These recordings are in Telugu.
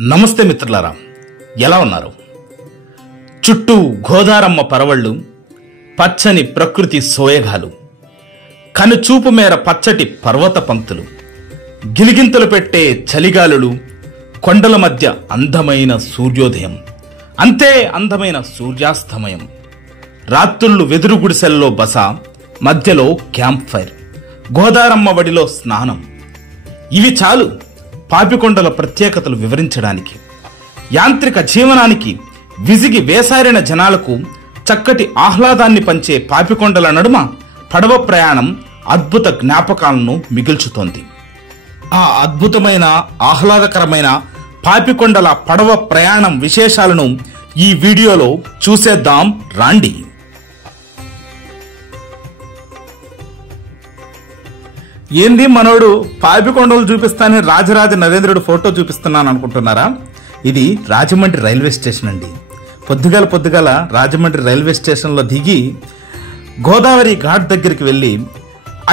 నమస్తే మిత్రులారా, ఎలా ఉన్నారు? చుట్టూ గోదారమ్మ పరవళ్ళు, పచ్చని ప్రకృతి సోయగాలు, కనుచూపు మేర పచ్చటి పర్వత పంక్తులు, గిలిగింతలు పెట్టే చలిగాలులు, కొండల మధ్య అందమైన సూర్యోదయం, అంతే అందమైన సూర్యాస్తమయం, రాత్రుళ్ళు వెదురు గుడిసెల్లో బస, మధ్యలో క్యాంప్ ఫైర్, గోదారమ్మ వడిలో స్నానం. ఇవి చాలు పాపికొండల ప్రత్యేకతలు వివరించడానికి. యాంత్రిక జీవనానికి విసిగి వేసారిన జనాలకు చక్కటి ఆహ్లాదాన్ని పంచే పాపికొండల నడుమ పడవ ప్రయాణం అద్భుత జ్ఞాపకాలను మిగుల్చుతోంది. ఆ అద్భుతమైన ఆహ్లాదకరమైన పాపికొండల పడవ ప్రయాణం విశేషాలను ఈ వీడియోలో చూసేద్దాం రాండి. ఏంది మనోడు పాపికొండలు చూపిస్తానని రాజరాజ నరేంద్రుడు ఫోటో చూపిస్తున్నాను అనుకుంటున్నారా? ఇది రాజమండ్రి రైల్వే స్టేషన్ అండి. పొద్దుగాల రాజమండ్రి రైల్వే స్టేషన్లో దిగి గోదావరి ఘాట్ దగ్గరికి వెళ్ళి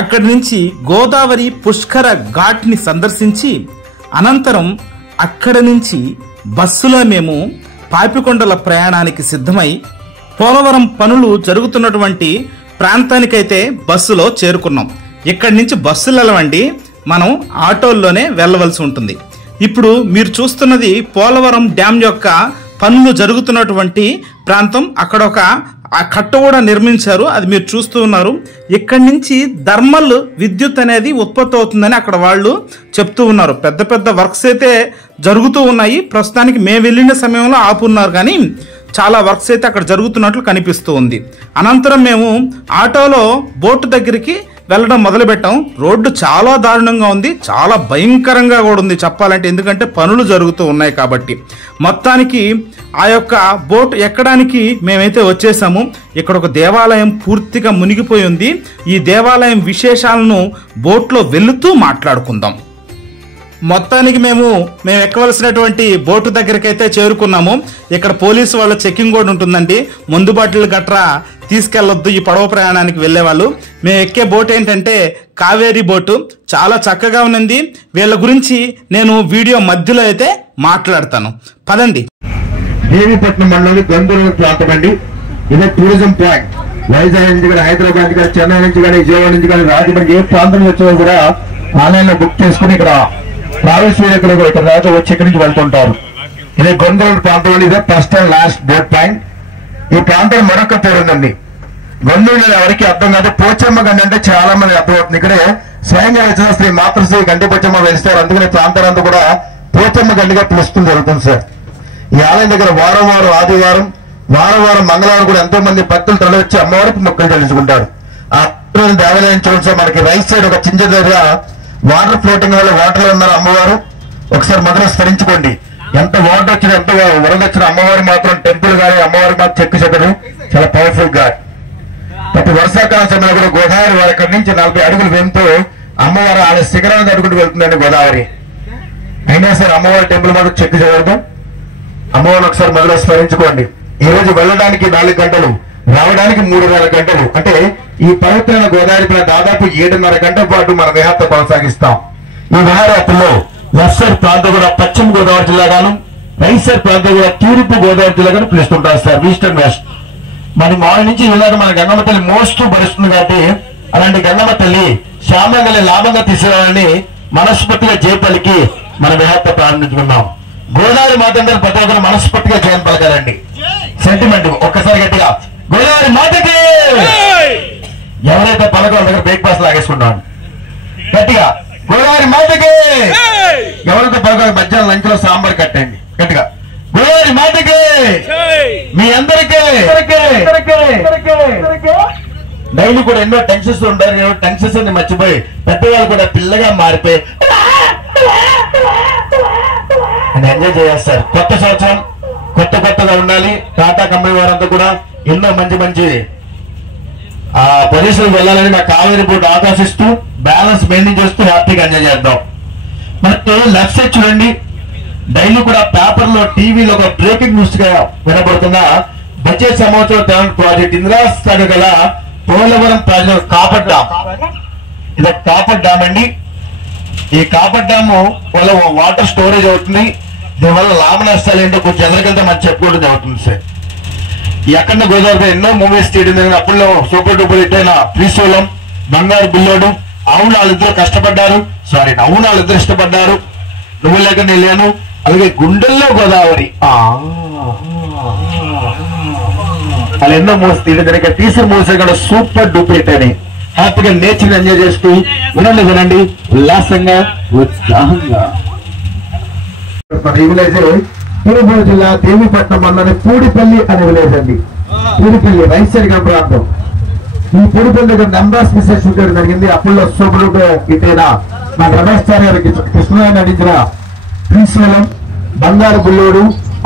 అక్కడి నుంచి గోదావరి పుష్కర ఘాట్ని సందర్శించి అనంతరం అక్కడి నుంచి బస్సులో మేము పాపికొండల ప్రయాణానికి సిద్ధమై పోలవరం పనులు జరుగుతున్నటువంటి ప్రాంతానికైతే బస్సులో చేరుకున్నాం. ఇక్కడి నుంచి బస్సులు వెళ్ళవండి, మనం ఆటోల్లోనే వెళ్ళవలసి ఉంటుంది. ఇప్పుడు మీరు చూస్తున్నది పోలవరం డ్యామ్ యొక్క పనులు జరుగుతున్నటువంటి ప్రాంతం. అక్కడ ఒక కట్ట కూడా నిర్మించారు, అది మీరు చూస్తూ ఉన్నారు. ఇక్కడి నుంచి థర్మల్ విద్యుత్ అనేది ఉత్పత్తి అవుతుందని అక్కడ వాళ్ళు చెప్తూ ఉన్నారు. పెద్ద పెద్ద వర్క్స్ అయితే జరుగుతూ ఉన్నాయి. ప్రస్తుతానికి మేము వెళ్ళిన సమయంలో ఆపున్నారు, కానీ చాలా వర్క్స్ అయితే అక్కడ జరుగుతున్నట్లు కనిపిస్తూ ఉంది. అనంతరం మేము ఆటోలో బోటు దగ్గరికి వెళ్ళడం మొదలుపెట్టాం. రోడ్డు చాలా దారుణంగా ఉంది, చాలా భయంకరంగా కూడా ఉంది చెప్పాలంటే, ఎందుకంటే పనులు జరుగుతూ ఉన్నాయి కాబట్టి. మొత్తానికి ఆ యొక్క బోట్ ఎక్కడానికి మేమైతే వచ్చేసాము. ఇక్కడ ఒక దేవాలయం పూర్తిగా మునిగిపోయి ఉంది. ఈ దేవాలయం విశేషాలను బోట్లో వెళుతూ మాట్లాడుకుందాం. మొత్తానికి మేము ఎక్కవలసినటువంటి బోటు దగ్గరికి అయితే చేరుకున్నాము. ఇక్కడ పోలీసు వాళ్ళ చెకింగ్ కూడా ఉంటుందండి. మందు బాటిల్ గట్రా తీసుకెళ్లొద్దు ఈ పడవ ప్రయాణానికి వెళ్లే వాళ్ళు. మేము ఎక్కే బోట్ ఏంటంటే కావేరీ బోటు, చాలా చక్కగా ఉన్నది. వీళ్ళ గురించి నేను వీడియో మధ్యలో అయితే మాట్లాడతాను, పదండి. దేవీపట్నం మండలం గంధర్వ ప్రాంతం అండి. ఇదే టూరిజం పాయింట్. వైజాగ్ నుంచి కానీ, హైదరాబాద్ నుంచి కానీ, చెన్నై నుంచి కానీ, విజయవాడ నుంచి కానీ, రాజమండ్రి ఏ ప్రాంతం నుంచి వచ్చినా కూడా ఆన్లైన్ లో బుక్ చేసుకుని ఇక్కడ ట్రావెల్స్ ఇక్కడ రాజు వచ్చి ఇక్కడి నుంచి వెళ్తుంటారు. ఇదే గంధర్వ ప్రాంతం అండి. ఇదే first and last boat point. ఈ ప్రాంతం మరొక పేరు ఉందండి. గొంతులు ఎవరికి అర్థం కాదు. పోచమ్మ గండి అంటే చాలా మంది అర్థమవుతుంది. ఇక్కడే స్వయంగా వచ్చిన శ్రీ మాతృశ్రీ గండి పోచమ్మ వెలిస్తారు. అందుకని ప్రాంతాలంతా కూడా పోచమ్మ గండిగా పిలుస్తుంది జరుగుతుంది సార్. ఈ ఆలయం దగ్గర వారం ఆదివారం, వారం మంగళవారం కూడా ఎంతో మంది భక్తులు తరలివచ్చి అమ్మవారికి మొక్కలు చెల్లించుకుంటారు. ఆ దేవాలయం చూడండి సార్, మనకి రైట్ సైడ్ ఒక చిన్న దగ్గర వాటర్ ఫ్లోటింగ్ వల్ల వాటర్ ఉన్నారు అమ్మవారు. ఒకసారి మొదలు స్మరించుకోండి. ఎంత వాటర్ వచ్చినా, ఎంత వరద వచ్చినా అమ్మవారు మాత్రం టెంపుల్ కానీ అమ్మవారికి మాత్రం చెక్కు చెక్కరు, చాలా పవర్ఫుల్ గా. ప్రతి వర్షాకాలం సమయంలో కూడా గోదావరి వారి నుంచి 40 అడుగులు వెళ్తూ అమ్మవారు ఆ శిఖరాన్ని అడుగుంటూ వెళ్తుందండి గోదావరి. అయినా సరే అమ్మవారి టెంపుల్ మాత్రం చెక్కు చేయడం. అమ్మవారిని ఒకసారి మొదలు స్మరించుకోండి. ఈ రోజు వెళ్ళడానికి 4 గంటలు, రావడానికి 3.5 గంటలు. అంటే ఈ పవిత్రమైన గోదావరి పైన దాదాపు 7.5 గంటల పాటు మన విహారత కొనసాగిస్తాం. ఈ విహారయాత్రలో లెఫ్ట్ సైడ్ ప్రాంతం కూడా పశ్చిమ గోదావరి జిల్లాగాను, రైట్ సైడ్ ప్రాంతం కూడా తూర్పు గోదావరి జిల్లాగాను పిలుస్తుంటారు సార్, ఈస్ట్ అండ్ వెస్ట్. మరి మార్నింగ్ నుంచి వెళ్ళాక మన గంగమ్మ తల్లి మోస్తూ భరిస్తుంది కాబట్టి అలాంటి గంగమ్మ తల్లి శ్యామంగా లాభంగా తీసుకురావాలని మనస్ఫూర్తిగా జయపల్లికి మన విహారత ప్రారంభించుకున్నాం. గోదావరి మాతందరూ ప్రతి ఒక్కరు మనస్ఫూర్తిగా జయం పలకాలండి. సెంటిమెంట్ ఒక్కసారి గట్టిగా గోదావరి మాతకి. ఎవరైతే పలకల దగ్గర బ్రేక్ఫాస్ట్ లాగేసుకుంటాం గట్టిగా గోదావరి మాతకి. ఎవరైతే పలకల మధ్యాహ్నం లంచ్ లో సాంబార్ కట్టండి గట్టిగా గోదావరి మాతకి. మీ అందరికీ డైలీ కూడా ఎన్నో టెన్షన్స్ ఉంటారు. టెన్షన్స్ అన్ని మర్చిపోయి పెద్దవాళ్ళు కూడా పిల్లగా మారిపోయి ఎంజాయ్ చేస్తారు. కొత్త సంవత్సరం కొత్తగా ఉండాలి. టాటా కంపెనీ వారంతా కూడా ఎన్నో మంచి ప్రదేశాలకు వెళ్ళాలని మా కావేరీ బోర్డు ఆకాశిస్తూ బ్యాలెన్స్ మెయింటైన్ చేస్తూ హ్యాపీగా ఎంజాయ్ చేద్దాం. మనకి లెఫ్ట్ సైడ్ చూడండి, డైలీ కూడా పేపర్ లో టీవీలో ఒక బ్రేకింగ్ న్యూస్ గా వినబడుతున్న బడ్జెట్ సంవత్సరం ప్రాజెక్ట్ ఇందిరాసాగర్ గల పోలవరం ప్రాజెక్ట్ కాపర్ డ్యామ్. ఇది కాపర్ డ్యామ్ అండి. ఈ కాపర్ డ్యామ్ వల్ల వాటర్ స్టోరేజ్ అవుతుంది. దీనివల్ల లాభ నష్టాలు ఏంటో కొంచెం ఎదరికెళ్తే మనం చెప్పుకోవడం జరుగుతుంది సార్. ఎక్కడ గోదావరిలో ఎన్నో మూవీస్ తీయడం జరిగింది. అప్పుల్లో సూపర్ డూపర్ హిట్ అయిన త్రిశూలం, బంగారు బుల్లోడు, అవును వాళ్ళిద్దరు కష్టపడ్డారు, అవును వాళ్ళిద్దరు ఇష్టపడ్డారు, నువ్వు లేక నేను లేను, అలాగే గుండెల్లో గోదావరి అలా ఎన్నో మూవీస్ తీయడం జరిగింది. తీసిన మూవీస్ కూడా సూపర్ డూపర్ హిట్ అని హ్యాపీగా నేచర్ ఎంజాయ్ చేస్తూ వినండి ఉల్లాసంగా ఉత్సాహంగా. ఈ విలేజ్ తిరుపూరు జిల్లా దేవీపట్నం మండలం పూడిపల్లి అనే విలేజ్ అండి. పూడిపల్లి రైట్ సైడ్ గా ప్రాంతం. ఈ పూడిపల్లి దగ్గర నెంబర్స్ మిస్సెస్ చూడడం జరిగింది. అప్పుల్లో సూపర్ ఇటైనా మన రమేష్ చారి గారికి కృష్ణ నటించిన శ్రీశైలం, బంగారు బుల్లోడు,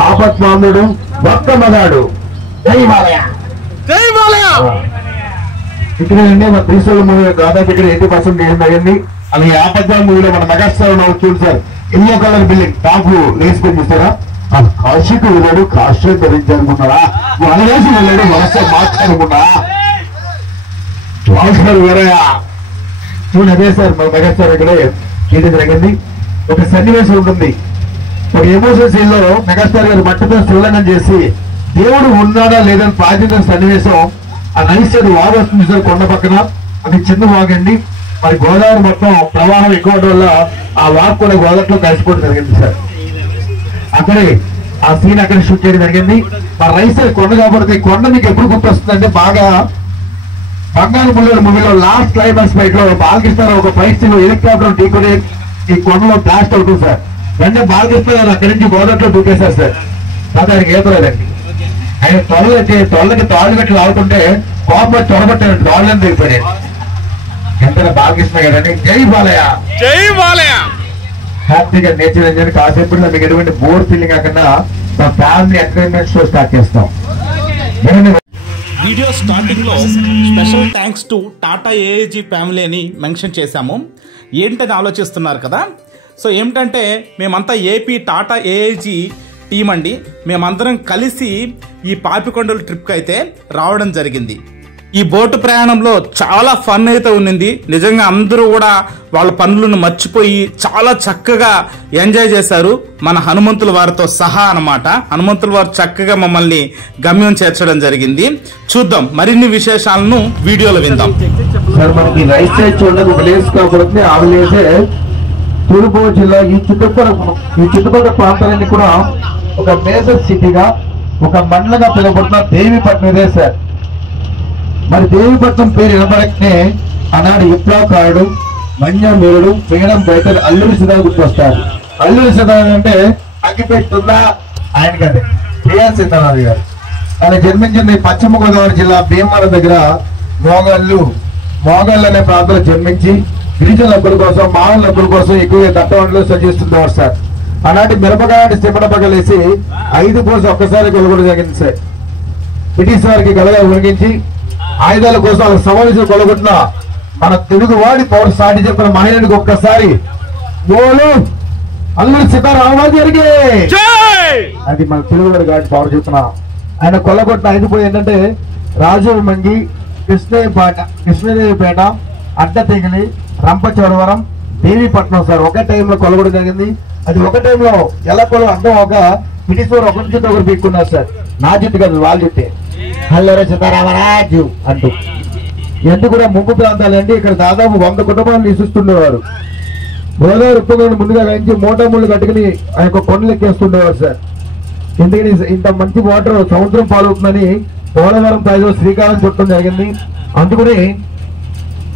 ఆపత్మాందుడు, ఒక్క మగాడు, ఇక్కడండి మన శ్రీశైలం మూవీ దాదాపు ఇక్కడ 80% తీయడం జరిగింది. అలాగే ఆపత్మాన్ మూవీలో మన మెగాస్టార్ చూడు sir, yellow colour building top వేసుకొని చూస్తారా, కాశీకి వెళ్ళాడు, కాశీ ధరించాలనుకున్నారా, వనవేసి వెళ్ళాడు, వలస మాట్లాడుకున్నా వేరయా చూడండి. అదే సార్ మన మెగాస్టార్ ఇక్కడే చేయడం జరిగింది. ఒక సన్నివేశం ఉంటుంది, ఒక ఎమోషన్ సీన్ లో మెగాస్టార్ గారు మట్టితో స్థూలంగా చేసి దేవుడు ఉన్నాడా లేదని ప్రార్థించిన సన్నివేశం. ఆ నైస్ సైడ్ వాగు వస్తుంది సార్ కొండ పక్కన, అది చిన్న వాగండి. మరి గోదావరి మొత్తం ప్రవాహం ఎక్కువ అవడం వల్ల ఆ వాగు కూడా గోదావరిలో కలిసిపోవడం జరిగింది సార్. అక్కడే ఆ సీన్ అక్కడ షూట్ చేయడం జరిగింది. మరి రైట్ సైడ్ కొండ కాబట్టి కొండ మీకు ఎప్పుడు గుర్తొస్తుందంటే బాగా బంగారు బుల్లోడు మూవీలో లాస్ట్ క్లైమాక్స్ ఫైట్ లో బాలకృష్ణ ఒక ఫైట్ సీన్ హెలికాప్టర్ ఢీకొని ఈ కొండలో బ్లాస్ట్ అవుతుంది సార్. వెంటనే బాలకృష్ణ గారు అక్కడి నుంచి గోదావరిలో దూకేశారు సార్. దానికి ఈతలేదండి. ఆయన తొళ్ళకి తాళ్ళు పెట్టి లాగుతుంటే కోపం తొడబట్టాడు, తాళ్ళని దిగిపోయాడు. ఎంతైనా బాలకృష్ణ గారండి. జై బాలయ్య, జై బాలయ్య. హ్యాపీగా నేచర్ ఎంజాయ్ కాసేపు మీకు ఎటువంటి బోర్ ఫీలింగ్ కాకుండా మా ఫ్యామిలీ ఎంటర్టైన్మెంట్ షో స్టార్ట్ చేస్తాం. వీడియో స్టార్టింగ్ లో special thanks to Tata AIG family అని మెన్షన్ చేశాము. ఏంటని ఆలోచిస్తున్నారు కదా. సో ఏమిటంటే మేమంతా ఏపీ టాటా ఏఐజీ టీం అండి. మేమందరం కలిసి ఈ పాపికొండలు ట్రిప్కి అయితే రావడం జరిగింది. ఈ బోటు ప్రయాణంలో చాలా ఫన్ అయితే ఉన్నింది. నిజంగా అందరూ కూడా వాళ్ళ పనులను మర్చిపోయి చాలా చక్కగా ఎంజాయ్ చేశారు, మన హనుమంతుల వారితో సహా అన్నమాట. హనుమంతుల వారు చక్కగా మమ్మల్ని గమ్యం చేర్చడం జరిగింది. చూద్దాం మరిన్ని విశేషాలను వీడియోలో విందాం. సార్ మనకి రైట్ సైడ్ చూడండి విలేజ్ కాబట్టి ఆ విలేజే తూర్పుగోదావరి జిల్లా. ఈ చుట్టుపక్కల ప్రాంతాలన్నీ కూడా ఒక మేజర్ సిటీగా, ఒక మండలంగా పిలువబడుతున్న దేవీపట్నం ఇదే సార్. మరి దేవీపట్నం పేరు వినబడకనే ఆనాడు విప్లవకారుడు, మన్యమూరుడు, ఫ్రీడమ్ ఫైటర్ అల్లూరి సీతారామరాజు గుర్తొస్తారు. అల్లూరి సీతారామరాజు అంటే అగ్గిపెట్టుందా ఆయన కదే బిఆర్ సీతారామరాజు గారు. ఆయన జన్మించింది పశ్చిమ గోదావరి జిల్లా భీమవరం దగ్గర మోగళ్ళు అనే ప్రాంతంలో జన్మించి గిరిజన హక్కుల కోసం, మానవుల హక్కుల కోసం ఎక్కువగా దట్టవంటలో సజీస్తుంటారు సార్. అలాంటి మిరపకాయ సిమ్మడపగలేసి 5 కోసం ఒక్కసారి కొలగొడ జరిగింది సార్. బ్రిటిష్ వారికి గలగా ఉరిగించి ఆయుధాల కోసం వాళ్ళ సమావేశం కొలగొట్టిన మన తెలుగువాడి పౌర సాటి చెప్పిన మహిళనికి ఒక్కసారి ఓలు అల్లూరి సీతారామరాజు గారికి అది మన తెలుగువాడి గాడి పౌర చెప్పిన ఆయన కొల్లగొట్టిన 5 పోయి ఏంటంటే రాజు మంగి, కృష్ణదేవిపేట, అడ్డతెగిలి, రంపచోడవరం, దేవీపట్నం సార్ ఒకే టైంలో కొలగొడ జరిగింది. అది ఒక టైంలో ఎలా కొల అర్థం ఒక బ్రిటిష్ వారు ఒకరి చుట్టూ ఒకరు పీక్కున్నారు సార్. నా చుట్టూ కాదు వాళ్ళ చుట్టే అల్లూరి సీతారామరాజు అంటూ. ఎందుకు కూడా ముంపు ప్రాంతాలు అంటే ఇక్కడ దాదాపు 100 కుటుంబాలు నివసిస్తుండేవారు. గోదావరి ఉప్పంగా ముందుగా వేయించి మోటాముళ్ళు కట్టుకుని ఆ యొక్క కొండలు ఎక్కేస్తుండేవారు సార్. ఎందుకని ఇంత మంచి వాటర్ సముద్రం పాలవుతుందని పోలవరం ప్రాజెక్టు శ్రీకారం చుట్టడం జరిగింది. అందుకని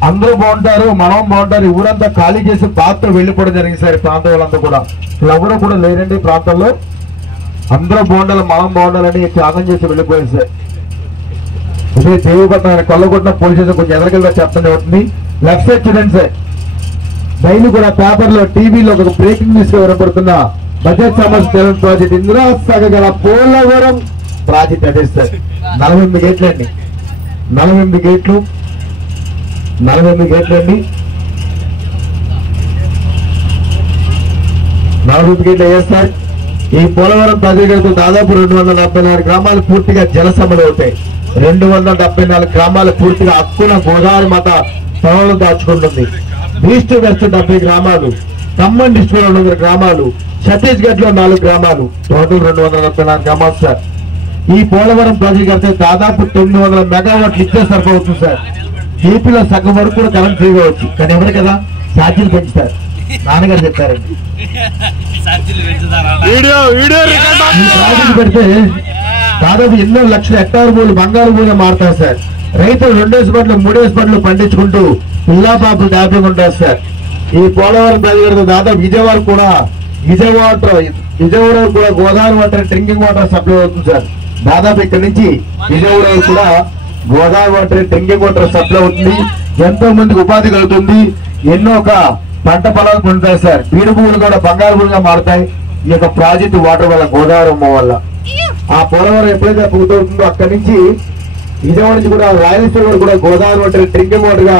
అందరూ బాగుంటారు, మనం బాగుంటారు, ఊరంతా ఖాళీ చేసి పాత్ర వెళ్ళిపోవడం జరిగింది సార్. ప్రాంతం వాళ్ళంతా కూడా ఎవరు కూడా లేరండి ప్రాంతంలో. అందరూ బాగుండాలి, మనం బాగుండాలని త్యాగం చేసి వెళ్ళిపోయింది సార్. ఇదే దేవీపట్నం కొల్లగొట్టిన పోలీస్ స్టేషన్ కొంచెం ఎదరికెళ్ళ చెప్పడం జరుగుతుంది. లెఫ్ట్ సైడ్ చూడండి సార్. డైలీ కూడా పేపర్ లో, టీవీలో ఒక బ్రేకింగ్ న్యూస్ గా వినపడుతున్న బడ్జెట్ సమస్య ప్రాజెక్ట్ ఇందిరా సాగర్ పోలవరం ప్రాజెక్ట్ అదే సార్. 48 గేట్లు అండి, 48 గేట్లు, 48 గేట్లు అండి, 48 గేట్లు అయ్యారు సార్. ఈ పోలవరం ప్రాజెక్టు దాదాపు 274 గ్రామాలు పూర్తిగా జలసమలు అవుతాయి. 274 గ్రామాలు పూర్తిగా హక్కున గోదావరి మాత పొలంలో దాచుకుంటుంది. ఈస్ట్ వెస్ట్ 70 గ్రామాలు, ఖమ్మం డిస్ట్రిక్ట్ లో 200 గ్రామాలు, ఛత్తీస్గఢ్ లో 4 గ్రామాలు, టోటల్ 234 గ్రామాలు సార్. ఈ పోలవరం ప్రాజెక్ట్ అయితే దాదాపు 900 మెగావాట్లు ఇచ్చే సరిపోతుంది సార్. ఏపీలో సగం వరకు కూడా కరెంట్ ఫ్రీగా వచ్చు, కానీ ఎవరు కదా ఛార్జీలు పెంచుతారు. నాన్నగారు చెప్పారండి ఈ ప్రాజెక్ట్ పెడితే దాదాపు ఎన్నో లక్షల హెక్టార్ భూములు బంగారు భూములు మారుతారు సార్. రైతులు 2 పంటలు 3 పంటలు పండించుకుంటూ పిల్లా పాపలు హ్యాపీగా ఉంటారు సార్. ఈ పోలవరం ప్రాజెక్టు దాదాపు విజయవాడ కూడా Godavari water drinking water supply అవుతుంది సార్. దాదాపు ఇక్కడ నుంచి విజయవాడ కూడా Godavari water drinking water supply అవుతుంది. ఎంతో మందికి ఉపాధి కలుగుతుంది. ఎన్నో పంట పొలాలు పొందుతాయి సార్. బీడు భూములు కూడా బంగారు భూమిగా మారుతాయి ఈ యొక్క ప్రాజెక్టు వాటర్ వల్ల, గోదావరి అమ్మ వల్ల. ఆ పోలవరం ఎప్పుడైతే పూర్తవుతుందో అక్కడి నుంచి విజయవాడ నుంచి కూడా రాయలసీమ వరకు కూడా గోదావరి వాటర్ డ్రింకింగ్ వాటర్ గా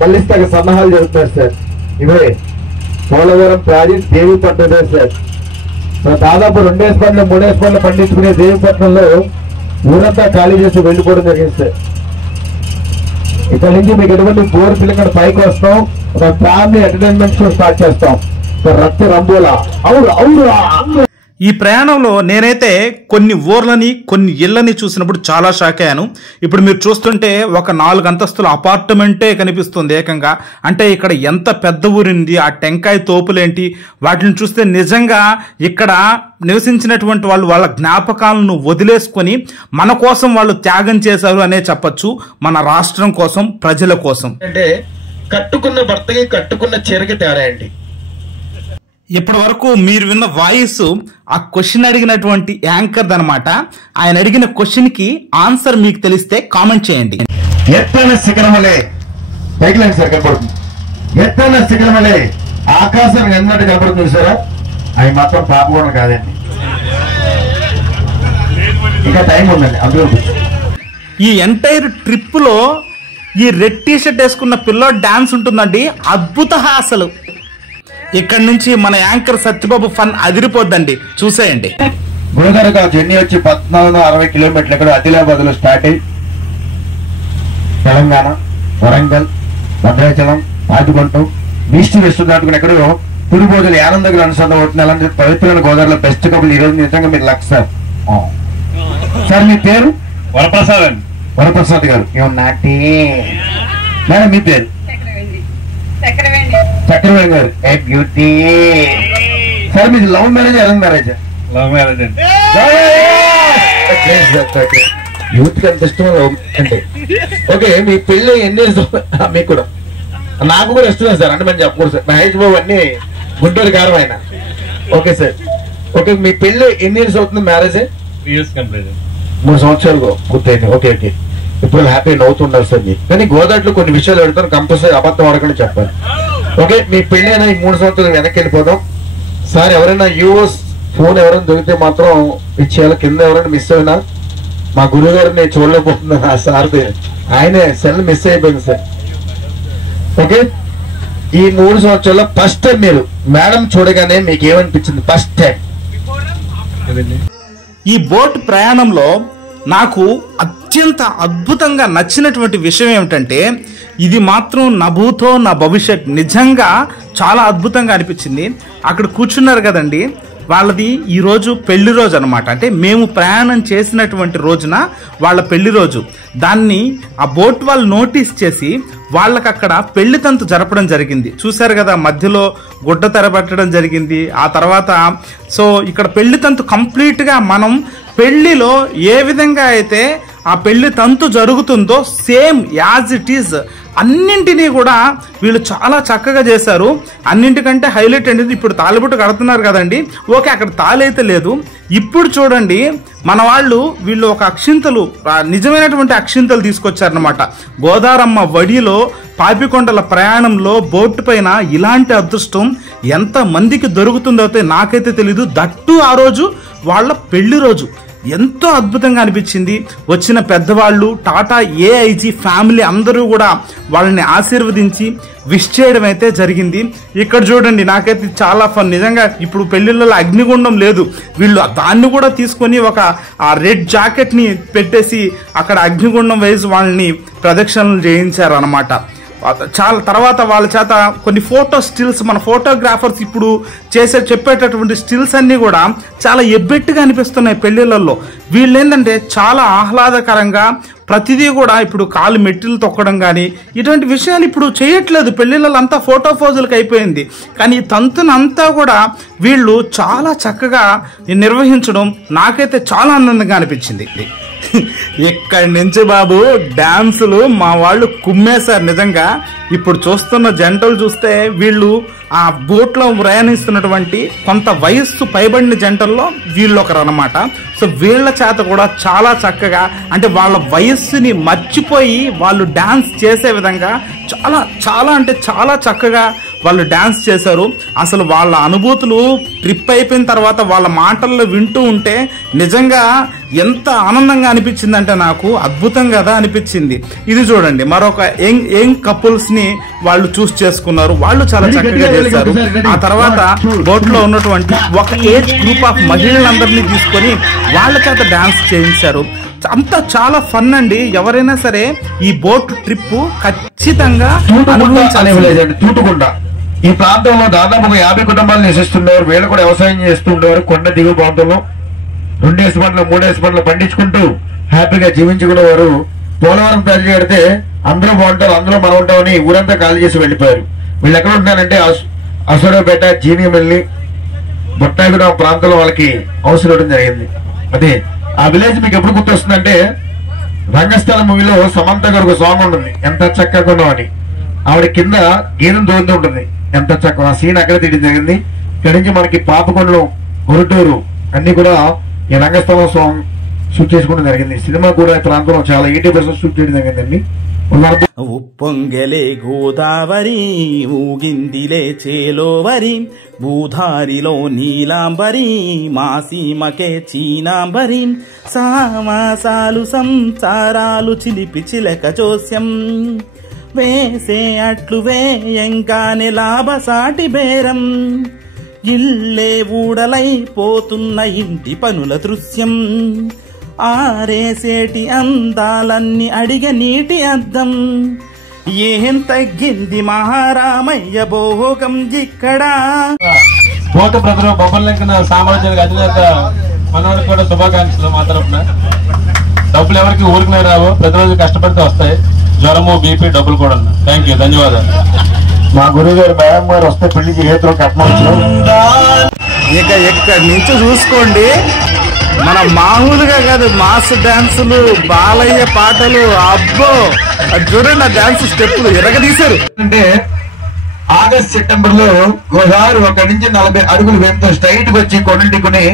మళ్ళిస్తే సన్నాహాలు జరుగుతున్నారు సార్. ఇవే పోలవరం ప్రాజెక్ట్ దేవీపట్నం సార్. దాదాపు 2 పంటలు 3 పంటలు పండించుకునే దేవీపట్నంలో ఊరంతా ఖాళీ చేసి వెళ్ళిపోవడం జరిగింది సార్. ఇక్కడ నుంచి మీకు ఎటువంటి బోర్ పిల్లలు పైకి వస్తాం, ఒక ఫ్యామిలీ ఎంటర్టైన్మెంట్ షో స్టార్ట్ చేస్తాం. రక్త రంబోలా అవును. ఈ ప్రయాణంలో నేనైతే కొన్ని ఊర్లని కొన్ని ఇళ్ళని చూసినప్పుడు చాలా షాక్ అయ్యాను. ఇప్పుడు మీరు చూస్తుంటే ఒక 4 అంతస్తుల అపార్ట్మెంటే కనిపిస్తుంది ఏకంగా. అంటే ఇక్కడ ఎంత పెద్ద ఊరింది, ఆ టెంకాయ తోపులేంటి, వాటిని చూస్తే నిజంగా ఇక్కడ నివసించినటువంటి వాళ్ళు వాళ్ళ జ్ఞాపకాలను వదిలేసుకొని మన కోసం వాళ్ళు త్యాగం చేశారు అనే చెప్పచ్చు. మన రాష్ట్రం కోసం, ప్రజల కోసం. అంటే కట్టుకున్న భర్తకి కట్టుకున్న చీరకి తేడా అండి. ఇప్పటి వరకు మీరు విన్న వాయిస్ ఆ క్వశ్చన్ అడిగినటువంటి యాంకర్ అనమాట. ఆయన అడిగిన క్వశ్చన్ కి ఆన్సర్ మీకు తెలిస్తే కామెంట్ చేయండి. ఎత్తైన శిఖరములే పైకి లేండి సార్ కనపడుతుంది. ఎత్తైన శిఖరములే ఆకాశం ఎన్నట్టు కనపడుతుంది సారా, అవి మాత్రం పాపకోవడం కాదండి. ఇంకా టైం ఉందండి అందులో. ఈ ఎంటైర్ ట్రిప్ లో ఈ రెడ్ టీ షర్ట్ వేసుకున్న పిల్లోడు డాన్స్ ఉంటుందండి, అద్భుత అసలు. ఇక్కడ నుంచి మన యాంకర్ సత్యబాబు ఫన్ అదిరిపోద్దండి, చూసేయండి. గురుగారుగా జర్నీ వచ్చి 1460 కిలోమీటర్లు ఇక్కడ ఆదిలాబాద్ లో స్టార్ట్ అయ్యి తెలంగాణ, వరంగల్, భద్రాచలం, పాటికొంటం, ఈస్ట్ వెస్ట్ దాటుకుని ఎక్కడో పులిబోదులు యానం దగ్గర అనుసంధానం అవుతుంది. అలాంటి పవిత్రమైన గోదావరిలో బెస్ట్ కపుల్ ఈ రోజు నిజంగా మీరు లక్ సార్. సార్ మీ పేరు? వరప్రసాద్ అండి. వరప్రసాద్ గారు. నాటి మేడం మీ పేరు? చక్రవేణి గారు. ఏ బ్యూటీ. సార్ మీది love marriage arrange marriage? Love marriage అండి. యూత్ కి ఎంత ఇష్టం లవ్ అంటే. ఓకే, మీ పెళ్లి ఎన్ని ఇయర్స్? మీకు కూడా నాకు కూడా ఇష్టమే సార్. అంటే మనం చెప్పకూడదు సార్, మహేష్ బాబు అన్ని గుంటూరు గారు ఆయన. Okay sir. ఓకే, మీ పెళ్లి ఎన్ని ఇయర్స్ అవుతుంది? Marriage 3 years complete. 3 సంవత్సరాలు పూర్తయింది. ఓకే ఓకే, ఇప్పుడు హ్యాపీ నవ్వుతుండాలి సార్ మీరు. కానీ గోదావరిలో కొన్ని విషయాలు పెడతాను, కంపల్సరీ అబద్ధం ఆడకుండా చెప్పాలి. ఓకే, మీ పెళ్లి అయినా ఈ 3 సంవత్సరాలు వెనక్కి వెళ్ళిపోదాం సార్. ఎవరైనా యూఎస్ ఫోన్ ఎవరైనా దొరికితే మాత్రం ఇచ్చేయాలి. కింద ఎవరైనా మిస్ అయినా మా గురువు గారు నేను చూడలేకపోతున్నాను. ఆ సార్ ఆయనే సెల్ మిస్ అయిపోయింది సార్. ఓకే, ఈ 3 సంవత్సరాల్లో ఫస్ట్ టైం మీరు మేడం చూడగానే మీకు ఏమనిపించింది? ఫస్ట్ టైం ఈ బోట్ ప్రయాణంలో నాకు అత్యంత అద్భుతంగా నచ్చినటువంటి విషయం ఏమిటంటే, ఇది మాత్రం నా భూతో నా భవిష్యత్, నిజంగా చాలా అద్భుతంగా అనిపించింది. అక్కడ కూర్చున్నారు కదండి, వాళ్ళది ఈరోజు పెళ్లి రోజు అనమాట. అంటే మేము ప్రయాణం చేసినటువంటి రోజున వాళ్ళ పెళ్లి రోజు. దాన్ని ఆ బోట్ వాళ్ళు నోటీస్ చేసి వాళ్ళకి అక్కడ పెళ్లి తంతు జరపడం జరిగింది. చూశారు కదా, మధ్యలో గుడ్డ తెరబెట్టడం జరిగింది. ఆ తర్వాత సో ఇక్కడ పెళ్లి తంతు కంప్లీట్గా మనం పెళ్లిలో ఏ విధంగా అయితే ఆ పెళ్లి తంతు జరుగుతుందో సేమ్ యాజ్ ఇట్ ఈజ్ అన్నింటినీ కూడా వీళ్ళు చాలా చక్కగా చేశారు. అన్నింటికంటే హైలైట్ అనేది ఇప్పుడు తాలిబొట్టు కడుతున్నారు కదండి. ఓకే, అక్కడ తాళి అయితే లేదు. ఇప్పుడు చూడండి మన వాళ్ళు వీళ్ళు ఒక అక్షింతలు, నిజమైనటువంటి అక్షింతలు తీసుకొచ్చారనమాట. గోదారమ్మ వడిలో పాపికొండల ప్రయాణంలో బోటు పైన ఇలాంటి అదృష్టం ఎంత మందికి దొరుకుతుందో అయితే నాకైతే తెలీదు. దట్టు ఆ రోజు వాళ్ళ పెళ్లి రోజు. ఎంతో అద్భుతంగా అనిపించింది. వచ్చిన పెద్దవాళ్ళు, టాటా ఏఐజీ ఫ్యామిలీ అందరూ కూడా వాళ్ళని ఆశీర్వదించి విష్ చేయడం అయితే జరిగింది. ఇక్కడ చూడండి, నాకైతే చాలా ఫన్ నిజంగా. ఇప్పుడు పెళ్లిళ్ళలో అగ్నిగుండం లేదు, వీళ్ళు దాన్ని కూడా తీసుకొని ఒక ఆ రెడ్ జాకెట్ని పెట్టేసి అక్కడ అగ్నిగుండం వేసి వాళ్ళని ప్రదక్షిణలు చేయించారు అనమాట. చాలా తర్వాత వాళ్ళ చేత కొన్ని ఫోటో స్టిల్స్, మన ఫోటోగ్రాఫర్స్ ఇప్పుడు చెప్పేటటువంటి స్టిల్స్ అన్నీ కూడా చాలా ఎబ్బెట్టుగా అనిపిస్తున్నాయి పెళ్లిళ్ళల్లో. వీళ్ళు ఏంటంటే చాలా ఆహ్లాదకరంగా ప్రతిదీ కూడా ఇప్పుడు కాలు మెట్టిలు తొక్కడం కానీ ఇటువంటి విషయాలు ఇప్పుడు చేయట్లేదు. పెళ్లిళ్ళలో అంతా ఫోటో పోజులకు అయిపోయింది. కానీ ఈ తంతునంతా కూడా వీళ్ళు చాలా చక్కగా నిర్వహించడం నాకైతే చాలా ఆనందంగా అనిపించింది. ఇక్కడి నుంచి బాబు డాన్సులు మా వాళ్ళు కుమ్మేశారు నిజంగా. ఇప్పుడు చూస్తున్న జంటలు చూస్తే వీళ్ళు ఆ బోట్లో ప్రయాణిస్తున్నటువంటి కొంత వయస్సు పైబడిన జంటల్లో వీళ్ళు ఒకరు అనమాట. సో వీళ్ళ చేత కూడా చాలా చక్కగా, అంటే వాళ్ళ వయస్సుని మర్చిపోయి వాళ్ళు డాన్స్ చేసే విధంగా చాలా చాలా అంటే చాలా చక్కగా వాళ్ళు డాన్స్ చేశారు. అసలు వాళ్ళ అనుభూతులు ట్రిప్ అయిపోయిన తర్వాత వాళ్ళ మాటల్లో వింటూ ఉంటే నిజంగా ఎంత ఆనందంగా అనిపించిందంటే నాకు అద్భుతం కదా అనిపించింది. ఇది చూడండి, మరొక యంగ్ కపుల్స్ ని వాళ్ళు చూస్ చేసుకున్నారు. వాళ్ళు చాలా చక్కగా చేశారు. ఆ తర్వాత బోట్ లో ఉన్నటువంటి ఒక ఏజ్ గ్రూప్ ఆఫ్ మహిళలందరినీ తీసుకొని వాళ్ళ చేత డాన్స్ చేయించారు. అంతా చాలా ఫన్ అండి. ఎవరైనా సరే ఈ బోట్ ట్రిప్ ఖచ్చితంగా తూటుకుంట ఈ ప్రాంతంలో దాదాపు 50 కుటుంబాలు నివసిస్తున్నారు. వీళ్ళు కూడా వ్యవసాయం చేస్తుండేవారు. కొండ దిగువ ప్రాంతంలో 2 పంటలు 3 పంటలు పండించుకుంటూ హ్యాపీగా జీవించుకునేవారు. పోలవరం తల్లి కడితే అందరూ బాగుంటారు, అందులో మనం ఉంటామని ఊరంతా ఖాళీ చేసి వెళ్ళిపోయారు. వీళ్ళు ఎక్కడ ఉంటారంటే అసోడపేట, జీనియమిల్లి, బొట్టాయిగూడ ప్రాంతంలో వాళ్ళకి హౌస్ ఇవ్వడం జరిగింది. అదే ఆ విలేజ్ మీకు ఎప్పుడు గుర్తొస్తుందంటే రంగస్థలం మూవీలో సమంత గారు ఒక సాంగ్ ఉంటుంది, ఎంత చక్కగా ఉన్నామని. ఆవిడ కింద గీతం తోలుతూ ఉంటుంది, ఎంత చక్కగా. ఆ సీన్ అక్కడ తీయడం జరిగింది. ఇక్కడి నుంచి మనకి పాపకొండలు, గురుటూరు అన్ని కూడా ఈ రంగస్థలం సాంగ్ షూట్ చేసుకోవడం జరిగింది. సినిమా కూడా ఈ ప్రాంతంలో చాలా 80% షూట్ చేయడం జరిగిందండి. ఉప్పొంగలే గోదావరి, ఊగిందిలే చేలోవరి, భూధారిలో నీలాంబరి, మాసీమకే చీనాంబరి, సామాసాలు సంసారాలు చిలిపి చిలక జోస్యం, వేసే అట్లు వేయంగానే లాభసాటి బేరం, ఇల్లే ఊడలైపోతున్న ఇంటి పనుల దృశ్యం, ఆరేసేటి అందాలన్నీ అడిగ నీటి అద్దం, ఏం తగ్గింది మహారామయ్య భోగం ఇక్కడ. కోట బ్రదర్ బొమ్మలంకన సామ్రాజ్యానికి అధినేత మనవాడికి కూడా శుభాకాంక్షలు మా తరఫున. డబ్బులు ఎవరికి ఊరికినే రావు, ప్రతిరోజు కష్టపడితే వస్తాయి. జ్వరము, బీపీ, డబ్బులు కూడా. థ్యాంక్ యూ, ధన్యవాదాలు. మా గురువు గారు మేడం గారు వస్తే పెళ్లి చేతిలో కట్నం. ఇక ఎక్కడి నుంచి చూసుకోండి, మన మామూలుగా కాదు, మాస్ డాన్సులు, బాలయ్య పాటలు, అబ్బో అది చూడండి. ఆ డాన్స్ స్టెప్పులు ఎరగదీశారు. అంటే ఆగస్ట్ సెప్టెంబర్ లో గోదావరి 1 నుంచి 40 అడుగులు వేపుతో స్ట్రైట్ గా వచ్చి కొండంటికుని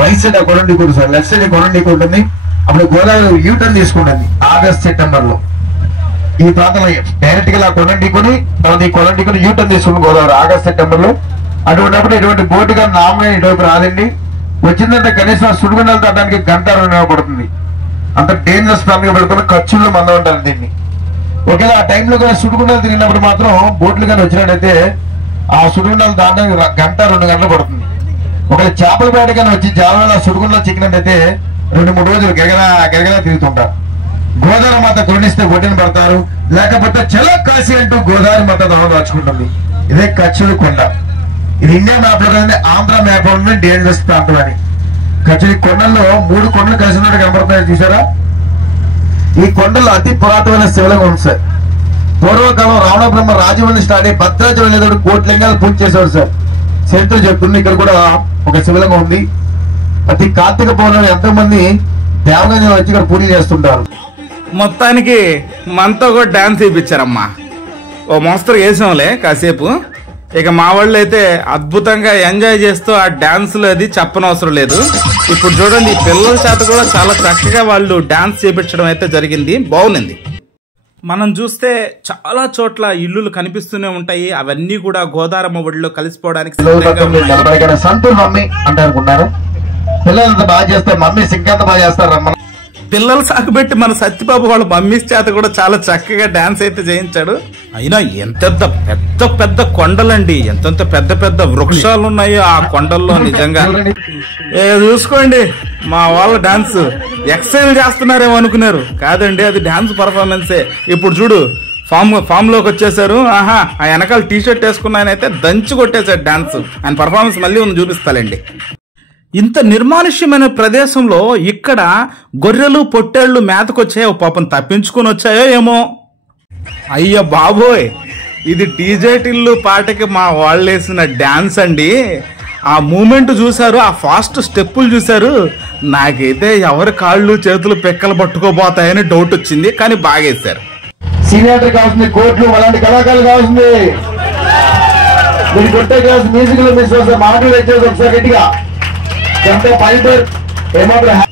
రైట్ సైడ్ కొండంటికూడు సార్, లెఫ్ట్ సైడ్ కొండంటికూడు ఉంటుంది. అప్పుడు గోదావరి యూటర్న్ తీసుకుంటుంది ఆగస్ట్ సెప్టెంబర్ లో. ఈ ప్రాంతంలో డైరెక్ట్ గా కొండంటికుని తర్వాత ఈ కొండంటికుని యూటర్న్ తీసుకుంటుంది గోదావరి ఆగస్ట్ సెప్టెంబర్ లో. అటువంటిప్పుడు ఇటువంటి బోటు గా నామే ఇటువైపు రాదండి. వచ్చిందంటే కనీసం సుడిగుండాలు తగ్గడానికి 1 గంట పడుతుంది. అంత డేంజరస్ ప్రాంతంగా పెడుతున్న ఖర్చుల్లో మందం ఉంటారు దీన్ని. ఒకవేళ ఆ టైంలో కూడా సుడిగుండాలు తిరిగినప్పుడు మాత్రం బోట్లు కానీ వచ్చినట్టయితే ఆ సుడిగుండాలు దాటడానికి 1 గంట 2 గంటలు పడుతుంది. ఒకవేళ చేపల వేట కానీ వచ్చి జాలలో సుడిగుండాలు చిక్కినట్టయితే 2-3 రోజులు గెరగలా తిరుగుతుంటారు. గోదావరి మాత కొనిస్తే ఒడ్డున పడతారు, లేకపోతే చలో కాశీ అంటూ గోదావరి మాత దొంగ దాచుకుంటుంది. ఇదే కచ్చుడు కొండ. ఇది ఇండియా మ్యాప్ లో కానీ ఆంధ్ర మ్యాప్ లో ఉంది డేంజరస్ ప్రాంతం అని. కచ్చుడి కొండల్లో 3 కొండలు కలిసినట్టు కనబడుతున్నాయి చూసారా. ఈ కొండల్లో అతి పురాతనమైన శివలింగం ఉంది సార్. పూర్వకాలం రావణ బ్రహ్మ రాజమండ్రి స్టార్ట్ అయ్యి భద్రాచలం వెళ్ళేటప్పుడు కోట్లింగాలు పూజ చేసేవాడు సార్. చరిత్ర చెప్తుంది. ఇక్కడ కూడా ఒక శివలింగం ఉంది. ప్రతి కార్తీక పౌర్ణమి ఎంతో మంది దేవగంజలు వచ్చి ఇక్కడ పూజ చేస్తుంటారు. మొత్తానికి మనతో కూడా డాన్స్ వేయించారమ్మా. ఓ మోస్తరు వేసాంలే కాసేపు. ఇక మా వాళ్ళు అయితే అద్భుతంగా ఎంజాయ్ చేస్తూ ఆ డాన్సులు అది చెప్పనవసరం లేదు. ఇప్పుడు చూడండి, ఈ పిల్లల చేత కూడా చాలా చక్కగా వాళ్ళు డాన్స్ చేయించడం అయితే జరిగింది. బాగుంది. మనం చూస్తే చాలా చోట్ల ఇల్లులు కనిపిస్తూనే ఉంటాయి. అవన్నీ కూడా గోదారమ్మ ఒడిలో కలిసిపోవడానికి సంతూర్ మమ్మీ అంటే అనుకున్నారు. పిల్లలంతా బాగా చేస్తారు, మమ్మీ సింకంత బాగా చేస్తారు. రమ్మని పిల్లలు సాగుబెట్టి మన సత్యబాబు వాళ్ళ మమ్మీస్ చేత కూడా చాలా చక్కగా డాన్స్ అయితే చేయించాడు. అయినా ఎంతెంత పెద్ద పెద్ద కొండలండి, ఎంతెంత పెద్ద పెద్ద వృక్షాలు ఉన్నాయో ఆ కొండల్లో. నిజంగా చూసుకోండి, మా వాళ్ళ డాన్స్ ఎక్సైజ్ చేస్తున్నారేమో అనుకున్నారు. కాదండి, అది డాన్స్ పర్ఫార్మెన్సే. ఇప్పుడు చూడు, ఫామ్ లోకి వచ్చేసారు. ఆహా, ఆ వెనకాల టీషర్ట్ వేసుకున్న ఆయన అయితే దంచి కొట్టేశాడు డాన్స్. ఆయన పర్ఫార్మెన్స్ మళ్ళీ ఉంది, చూపిస్తాలండి. ఇంత నిర్మానుష్యమైన ప్రదేశంలో ఇక్కడ గొర్రెలు పొట్టేళ్లు మేతకొచ్చాయో పాపం తప్పించుకుని వచ్చాయో ఏమో. అయ్య బాబోయ్, ఇది టీజే టిల్లు పాటకి మా వాళ్ళు వేసిన డాన్స్ అండి. ఆ మూమెంట్ చూసారు, ఆ ఫాస్ట్ స్టెప్పులు చూసారు. నాకైతే ఎవరి కాళ్ళు చేతులు పెక్కలు పట్టుకోబోతాయని డౌట్ వచ్చింది, కానీ బాగేశారు. సీనియర్ కావాల్సింది, కోట్లు అలాంటి కళాకారులు కావాల్సింది. మీరు కొట్టే కావాల్సిన మ్యూజిక్ లో మిస్ వస్తే మాటలు తెచ్చేసి ఒకసారి గట్టిగా చెప్తే పైపర్ ఏమాత్రం.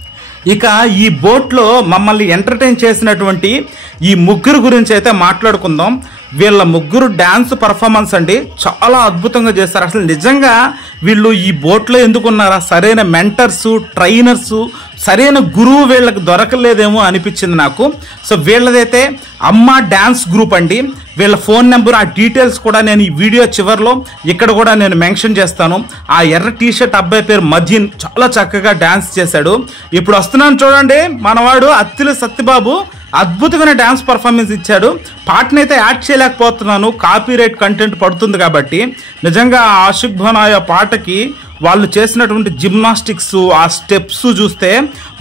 ఇక ఈ బోట్లో మమ్మల్ని ఎంటర్టైన్ చేసినటువంటి ఈ ముగ్గురు గురించి అయితే మాట్లాడుకుందాం. వీళ్ళ ముగ్గురు డ్యాన్స్ పర్ఫార్మెన్స్ అండి చాలా అద్భుతంగా చేస్తారు. అసలు నిజంగా వీళ్ళు ఈ బోట్లో ఎందుకున్నారా? సరైన మెంటర్సు, ట్రైనర్సు, సరైన గురువు వీళ్ళకి దొరకలేదేమో అనిపించింది నాకు. సో వీళ్ళదైతే అమ్మ డ్యాన్స్ గ్రూప్ అండి. వీళ్ళ ఫోన్ నెంబర్, ఆ డీటెయిల్స్ కూడా నేను ఈ వీడియో చివరిలో ఇక్కడ కూడా నేను మెన్షన్ చేస్తాను. ఆ ఎర్ర టీషర్ట్ అబ్బాయి పేరు మదీన్, చాలా చక్కగా డ్యాన్స్ చేశాడు. ఇప్పుడు వస్తున్నాను చూడండి, మనవాడు అత్తిలి సత్యబాబు అద్భుతమైన డ్యాన్స్ పర్ఫార్మెన్స్ ఇచ్చాడు. పాటనైతే యాడ్ చేయలేకపోతున్నాను, కాపీరైట్ కంటెంట్ పడుతుంది కాబట్టి. నిజంగా ఆషిక్ భనాయా పాటకి వాళ్ళు చేసినటువంటి జిమ్నాస్టిక్స్, ఆ స్టెప్స్ చూస్తే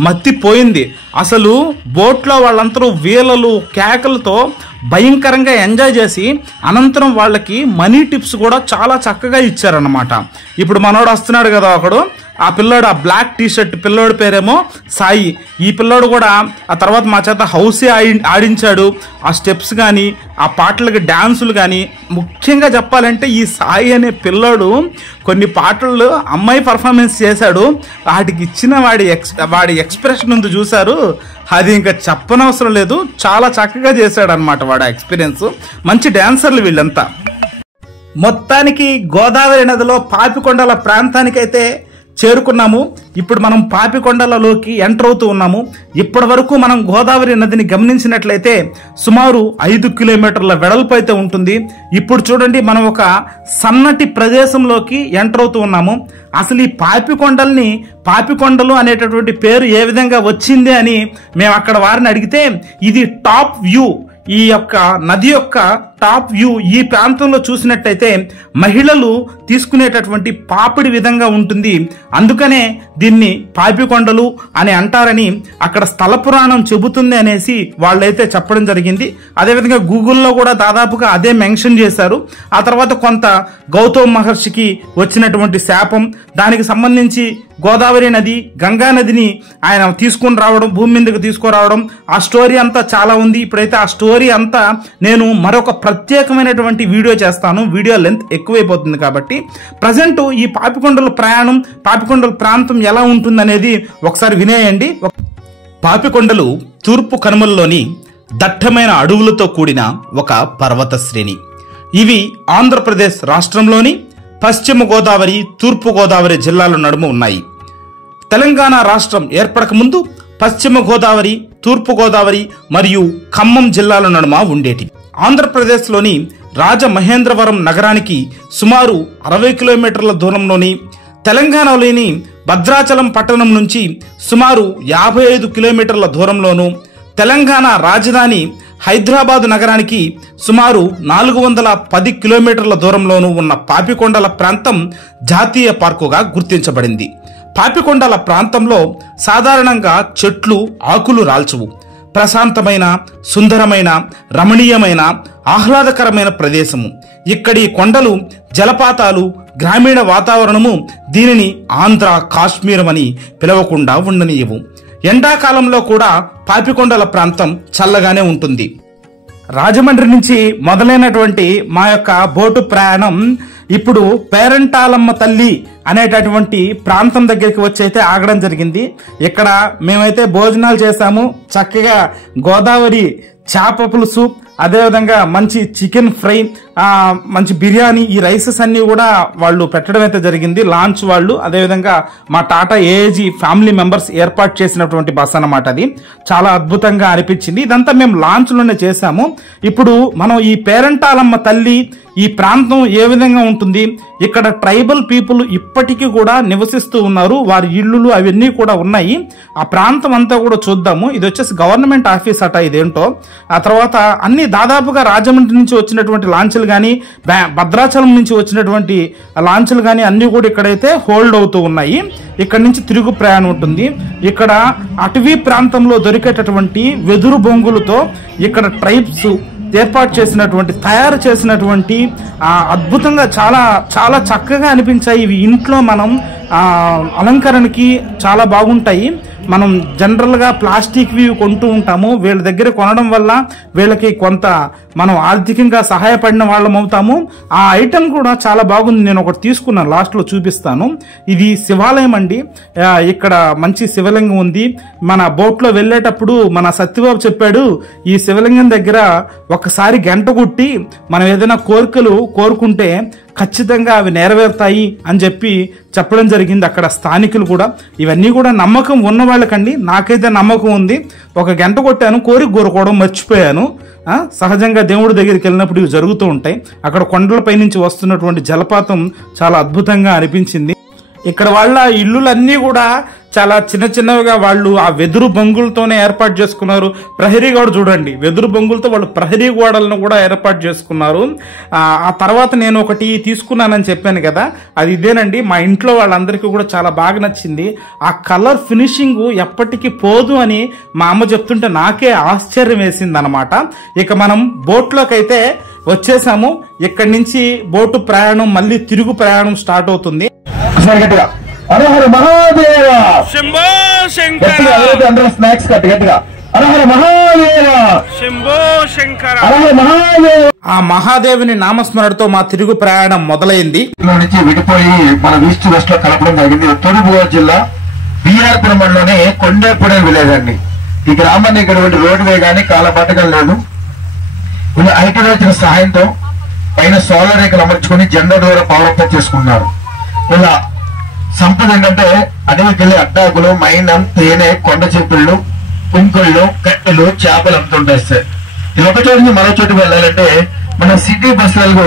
మత్తిపోయింది. అసలు బోట్లో వాళ్ళందరూ వీలలు కేకలతో భయంకరంగా ఎంజాయ్ చేసి అనంతరం వాళ్ళకి మనీ టిప్స్ కూడా చాలా చక్కగా ఇచ్చారన్నమాట. ఇప్పుడు మనోడు వస్తున్నాడు కదా ఒకడు, ఆ పిల్లోడు, ఆ బ్లాక్ టీషర్ట్ పిల్లోడి పేరేమో సాయి. ఈ పిల్లోడు కూడా ఆ తర్వాత మా చేత హౌసే ఆడించాడు. ఆ స్టెప్స్ కానీ, ఆ పాటలకి డాన్సులు కానీ. ముఖ్యంగా చెప్పాలంటే ఈ సాయి అనే పిల్లోడు కొన్ని పాటల్లో అమ్మాయి పర్ఫార్మెన్స్ చేశాడు. వాటికి ఇచ్చిన వాడి ఎక్స్ప్రెషన్ ఉంది చూశారు, అది ఇంకా చెప్పనవసరం లేదు. చాలా చక్కగా చేశాడు అనమాట వాడు ఎక్స్పీరియన్స్. మంచి డాన్సర్లు వీళ్ళంతా. మొత్తానికి గోదావరి నదిలో పాపికొండల ప్రాంతానికైతే చేరుకున్నాము. ఇప్పుడు మనం పాపికొండలలోకి ఎంటర్ అవుతూ ఉన్నాము. ఇప్పటి వరకు మనం గోదావరి నదిని గమనించినట్లయితే సుమారు 5 కిలోమీటర్ల వెడల్పు అయితే ఉంటుంది. ఇప్పుడు చూడండి, మనం ఒక సన్నటి ప్రదేశంలోకి ఎంటర్ అవుతూ ఉన్నాము. అసలు ఈ పాపికొండలు అనేటటువంటి పేరు ఏ విధంగా వచ్చింది అని మేము అక్కడ వారిని అడిగితే, ఇది టాప్ వ్యూ, ఈ యొక్క నది యొక్క టాప్ వ్యూ ఈ ప్రాంతంలో చూసినట్టయితే మహిళలు తీసుకునేటటువంటి పాపిడి విధంగా ఉంటుంది, అందుకనే దీన్ని పాపికొండలు అని అంటారని అక్కడ స్థల పురాణం చెబుతుంది అనేసి వాళ్ళైతే చెప్పడం జరిగింది. అదేవిధంగా గూగుల్లో కూడా దాదాపుగా అదే మెన్షన్ చేశారు. ఆ తర్వాత కొంత గౌతమ్ మహర్షికి వచ్చినటువంటి శాపం, దానికి సంబంధించి గోదావరి నది, గంగా నదిని ఆయన తీసుకుని రావడం, భూమి మీదకి తీసుకురావడం, ఆ స్టోరీ అంతా చాలా ఉంది. ఇప్పుడైతే ఆ స్టోరీ అంతా నేను మరొక ప్రత్యేకమైనటువంటి వీడియో చేస్తాను, వీడియో లెంత్ ఎక్కువైపోతుంది కాబట్టి. ప్రజెంట్ ఈ పాపికొండల ప్రయాణం, పాపికొండల ప్రాంతం ఎలా ఉంటుందనేది ఒకసారి వినేయండి. పాపికొండలు తూర్పు కనుమల్లోని దట్టమైన అడవులతో కూడిన ఒక పర్వత శ్రేణి. ఇవి ఆంధ్రప్రదేశ్ రాష్ట్రంలోని పశ్చిమ గోదావరి, తూర్పు గోదావరి జిల్లాల నడుమ ఉన్నాయి. తెలంగాణ రాష్ట్రం ఏర్పడక ముందు పశ్చిమ గోదావరి, తూర్పు గోదావరి మరియు ఖమ్మం జిల్లాల నడుమ ఉండేటి. ఆంధ్రప్రదేశ్లోని రాజమహేంద్రవరం నగరానికి సుమారు 60 కిలోమీటర్ల దూరంలోని, తెలంగాణలోని భద్రాచలం పట్టణం నుంచి సుమారు 55 కిలోమీటర్ల దూరంలోను, తెలంగాణ రాజధాని హైదరాబాద్ నగరానికి సుమారు 410 కిలోమీటర్ల దూరంలోనూ ఉన్న పాపికొండల ప్రాంతం జాతీయ పార్కుగా గుర్తించబడింది. పాపికొండల ప్రాంతంలో సాధారణంగా చెట్లు ఆకులు రాల్చవు. ప్రశాంతమైన, సుందరమైన, రమణీయమైన, ఆహ్లాదకరమైన ప్రదేశము. ఇక్కడి కొండలు, జలపాతాలు, గ్రామీణ వాతావరణము దీనిని ఆంధ్ర కాశ్మీరం అని పిలవకుండా ఉండనీయవు. ఎండాకాలంలో కూడా పాపికొండల ప్రాంతం చల్లగానే ఉంటుంది. రాజమండ్రి నుంచి మొదలైనటువంటి మా యొక్క బోటు ప్రయాణం ఇప్పుడు పేరంటాలమ్మ తల్లి అనేటటువంటి ప్రాంతం దగ్గరికి వచ్చి అయితే ఆగడం జరిగింది. ఇక్కడ మేమైతే భోజనాలు చేశాము. చక్కగా గోదావరి చేప పులుసు, అదేవిధంగా మంచి చికెన్ ఫ్రై, మంచి బిర్యానీ, ఈ రైసెస్ అన్ని కూడా వాళ్ళు పెట్టడం అయితే జరిగింది లాంచ్ వాళ్ళు. అదేవిధంగా మా టాటా ఏఏజీ ఫ్యామిలీ మెంబర్స్ ఏర్పాటు చేసినటువంటి బస్ అన్నమాట. అది చాలా అద్భుతంగా అనిపించింది. ఇదంతా మేము లాంచ్ లోనే చేశాము. ఇప్పుడు మనం ఈ పేరంటాలమ్మ తల్లి ఈ ప్రాంతం ఏ విధంగా ఉంటుంది, ఇక్కడ ట్రైబల్ పీపుల్ ఇప్పటికీ కూడా నివసిస్తూ ఉన్నారు. వారి ఇళ్ళు అవన్నీ కూడా ఉన్నాయి. ఆ ప్రాంతం అంతా కూడా చూద్దాము. ఇది వచ్చేసి గవర్నమెంట్ ఆఫీస్ అట, ఇదేంటో. ఆ తర్వాత అన్ని దాదాపుగా రాజమండ్రి నుంచి వచ్చినటువంటి లాంచ్లు కానీ, భద్రాచలం నుంచి వచ్చినటువంటి లాంచ్లు కానీ అన్ని కూడా ఇక్కడైతే హోల్డ్ అవుతూ ఉన్నాయి. ఇక్కడ నుంచి తిరుగు ప్రయాణం ఉంటుంది. ఇక్కడ అటవీ ప్రాంతంలో దొరికేటటువంటి వెదురు బొంగులతో ఇక్కడ ట్రైబ్స్ ఏర్పాటు చేసినటువంటి, తయారు చేసినటువంటి అద్భుతంగా చాలా చాలా చక్కగా అనిపించాయి. ఇవి ఇంట్లో మనం అలంకరణకి చాలా బాగుంటాయి. మనం జనరల్గా ప్లాస్టిక్వి కొంటూ ఉంటాము. వీళ్ళ దగ్గర కొనడం వల్ల వీళ్ళకి కొంత మనం ఆర్థికంగా సహాయపడిన వాళ్ళం అవుతాము. ఆ ఐటమ్ కూడా చాలా బాగుంది. నేను ఒకటి తీసుకున్నాను, లాస్ట్లో చూపిస్తాను. ఇది శివాలయం అండి. ఇక్కడ మంచి శివలింగం ఉంది. మన బోట్లో వెళ్ళేటప్పుడు మన సత్యబాబు చెప్పాడు, ఈ శివలింగం దగ్గర ఒకసారి గంట కొట్టి మనం ఏదైనా కోరికలు కోరుకుంటే ఖచ్చితంగా అవి నెరవేరుతాయి అని చెప్పడం జరిగింది అక్కడ స్థానికులు కూడా. ఇవన్నీ కూడా నమ్మకం ఉన్న వాళ్ళకండి. నాకైతే నమ్మకం ఉంది. ఒక గంట కొట్టాను, కోరిక కోరుకోవడం మర్చిపోయాను. సహజంగా దేవుడి దగ్గరికి వెళ్ళినప్పుడు ఇవి జరుగుతూ ఉంటాయి. అక్కడ కొండలపై నుంచి వస్తున్నటువంటి జలపాతం చాలా అద్భుతంగా అనిపించింది. ఇక్కడ వాళ్ళ ఇల్లులన్నీ కూడా చాలా చిన్న చిన్నవిగా వాళ్ళు ఆ వెదురు బొంగులతోనే ఏర్పాటు చేసుకున్నారు. ప్రహరీ గోడ చూడండి, వెదురు బొంగులతో వాళ్ళు ప్రహరీ గోడలను కూడా ఏర్పాటు చేసుకున్నారు. ఆ తర్వాత నేను ఒకటి తీసుకున్నానని చెప్పాను కదా, అది ఇదేనండి. మా ఇంట్లో వాళ్ళందరికీ కూడా చాలా బాగా నచ్చింది. ఆ కలర్ ఫినిషింగ్ ఎప్పటికీ పోదు అని మా అమ్మ చెప్తుంటే నాకే ఆశ్చర్యం వేసింది అనమాట. ఇక మనం బోట్లోకి అయితే వచ్చేసాము. ఇక్కడి నుంచి బోటు ప్రయాణం మళ్ళీ తిరుగు ప్రయాణం స్టార్ట్ అవుతుంది. హరహర మహాదేవ, శంభో శంకర, అందరూ స్నాక్స్ కట్టి గట్టిగా హరహర మహాదేవ, శంభో శంకర, హరహర మహాదేవ. ఆ మహాదేవుని నామస్మరణతో మా తిరుగు ప్రయాణం మొదలైంది. నుంచి విడిపోయి మన ఈస్ట్ వెస్ట్ లో కలపడం జరిగింది. తూర్పుగోదావరి జిల్లా బిఆర్పురం మండలంలోనే కొండేపురం విలేజ్ అండి. ఈ గ్రామాన్ని ఇక్కడ రోడ్వే గానీ కాలపాటకం లేదు. వీళ్ళు ఐటీ వచ్చిన సహాయంతో పైన సోలార్ రేఖలు అమర్చుకుని జెండా ద్వారా పవర్ అప్ చేసుకున్నారు. ఇలా సంపద ఏంటంటే అడవికి వెళ్ళి అడ్డాకులు, మైనం, తేనె, కొండ చెప్పుళ్ళు, కుంకుళ్ళు, కట్టెలు, చేపలు అమ్ముతుంటాయి సార్. ఇది ఒక చోటు నుంచి మరో చోటుకు వెళ్ళాలంటే మన సిటీ బస్సులకు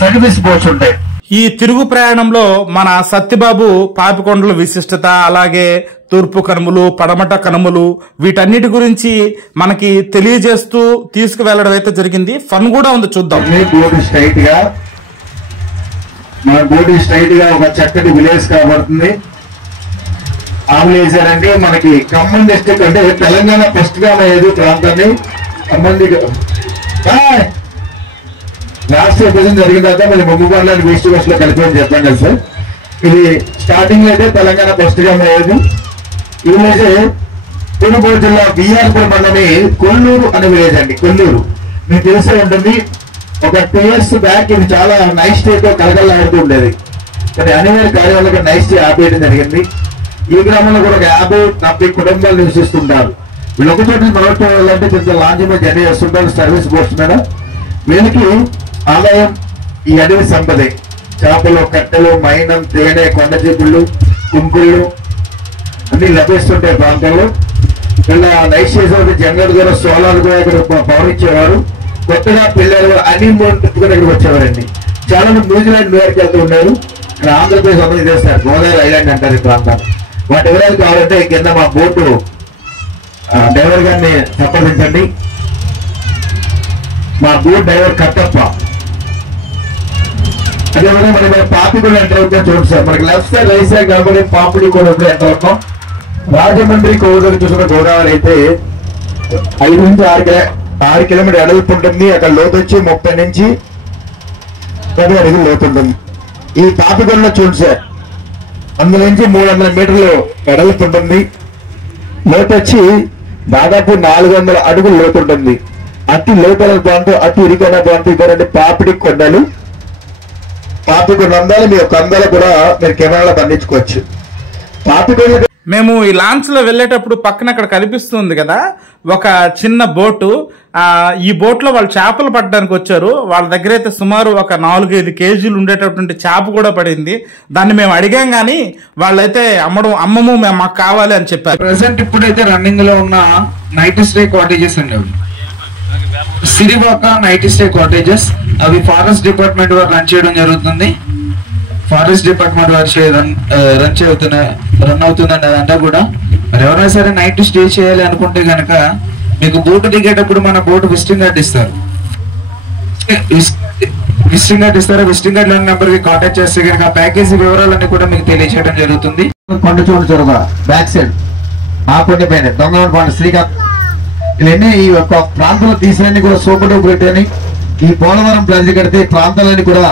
సర్వీస్ బోట్స్ ఉంటాయి. ఈ తిరుగు ప్రయాణంలో మన సత్యబాబు పాపికొండల విశిష్టత, అలాగే తూర్పు కనుమలు, పడమట కనుమలు, వీటన్నిటి గురించి మనకి తెలియజేస్తూ తీసుకువెళ్లడం అయితే జరిగింది. ఫన్ కూడా ఉంది, చూద్దాం. మన బోర్డు స్ట్రైట్ గా ఒక చక్కటి విలేజ్ కాబడుతుంది. ఆ విలేజ్ అంటే మనకి ఖమ్మం డిస్ట్రిక్ట్ అంటే తెలంగాణ ఫస్ట్ గా ఏదో ప్రాంతాన్ని ఖమ్మం రాష్ట్ర విభజన జరిగిన తర్వాత మరి ముగ్గుపాలని ఈస్ట్ వెస్ట్ లో కలిపి చెప్పాను కదా సార్. ఇది స్టార్టింగ్ లో అయితే తెలంగాణ ఫస్ట్ గా లేదు. ఈ విలేజ్ తూర్పుగోదావరి జిల్లా బిఆర్పురం మండలమే కొల్లూరు అనే విలేజ్ అండి. కొల్లూరు మీకు తెలిసే ఉంటుంది. ఒక 2 years బ్యాక్ ఇది చాలా నైట్ స్టే తో కలగలాడుతూ ఉండేది. కానీ అనివార్య కార్యాలయంలో నైట్ స్టే ఆపేయడం జరిగింది. ఈ గ్రామంలో కూడా ఒక 50-40 కుటుంబాలు నివసిస్తుంటారు. వీళ్ళు ఒక చోట మరొక వెళ్ళాలంటే కొంచెం లాంచ్ మీద జర్నీ చేస్తుంటారు సర్వీస్ బోట్స్ మీద. వీళ్ళకి ఆదాయం ఈ అడవి సంపదే. చేపలు, కట్టెలు, మైనం, తేనె, కొండ చెప్పుళ్ళు, కుంకుళ్ళు అన్ని లభిస్తుంటాయి ప్రాంతంలో. వీళ్ళ నైట్ చేసేవారు జనరల్ ద్వారా సోలార్ కూడా ఇక్కడ పవర్ ఇచ్చేవారు. కొత్తగా పిల్లలు హనీమూన్ తిప్పుకొని ఇక్కడికి వచ్చేవారండి. చాలా మంది న్యూజిలాండ్ మేరకు వెళ్తూ ఉన్నారు. ఇక్కడ ఆంధ్రప్రదేశ్ అమలు చేస్తారు, గోదావరి ఐలాండ్ అంటారు ఈ ప్రాంతం. వాటి వివరాలు కావాలంటే కింద మా బోటు డ్రైవర్ గారిని సంప్రదించండి. మా బోట్ డ్రైవర్ కట్టప్ప. అదేవిధంగా మరి పాపికొండ ఎంటర్ అవుతాం చూడండి సార్. మనకి లెఫ్ట్ సైడ్ రైట్ సైడ్ కాబట్టి పాపిడి కూడా ఎంటర్ అవుతాం. రాజమండ్రి కోవూరు చూసిన గోదావరి అయితే 5 నుంచి 6 కిలోమీటర్ ఎడల్పు ఉంటుంది. అక్కడ లోతు వచ్చి 30 నుంచి 10 అడుగులు లోతు ఉంటుంది. ఈ పాపికొండలో చూడండి సార్, 100 నుంచి 300 మీటర్లు ఎడల్పు ఉంటుంది. లోతు వచ్చి దాదాపు 400 అడుగులు లోతు ఉంటుంది. అతి లోతైన ప్రాంతం, అతి ఇరుకైన ప్రాంతం ఇద్దరండి పాపిడి కొండలు. పాపికొండ అందాలు మీ యొక్క అందాలు కూడా మీరు కెమెరాలో బంధించుకోవచ్చు. పాపికొండ మేము ఈ లాంచ్ లో వెళ్ళేటప్పుడు పక్కన అక్కడ కనిపిస్తుంది కదా ఒక చిన్న బోటు. ఈ బోట్ లో వాళ్ళు చేపలు పట్టడానికి వచ్చారు. వాళ్ళ దగ్గర అయితే సుమారు ఒక 4-5 కేజీలు ఉండేటటువంటి చేప కూడా పడింది. దాన్ని మేము అడిగాం గానీ వాళ్ళైతే అమ్మము మేము మాకు కావాలి అని చెప్పారు. ప్రెసెంట్ ఇప్పుడైతే రన్నింగ్ లో ఉన్న నైట్ స్టే కాటేజెస్ అండి. అవి సిరివాక నైట్ స్టే కాటేజెస్. అవి ఫారెస్ట్ డిపార్ట్మెంట్ వారు రన్ చేయడం జరుగుతుంది. ఫారెస్ట్ డిపార్ట్మెంట్ వారి రన్ అవుతుందండి అదంతా కూడా. మరి ఎవరైనా సరే నైట్ స్టే చేయాలి అనుకుంటే కనుక మీకు బోటు దిగేటప్పుడు మన బోటు విజిటింగ్ కార్డ్ ఇస్తారు. విజిటింగ్ కార్డ్ లోని నెంబర్ కి కాంటాక్ట్ చేస్తే కనుక ప్యాకేజీ వివరాలన్నీ కూడా మీకు తెలియజేయడం జరుగుతుంది. కొండ చూడు చొరవ బ్యాక్ సైడ్ ఆ కొండ పైన దొంగ శ్రీకాంత్ ఇవన్నీ ఈ యొక్క ప్రాంతంలో తీసినన్ని కూడా సూపర్ డూపర్ హిట్ అని ఈ పోలవరం బ్రిడ్జ్ కడితే ఈ ప్రాంతాలన్నీ కూడా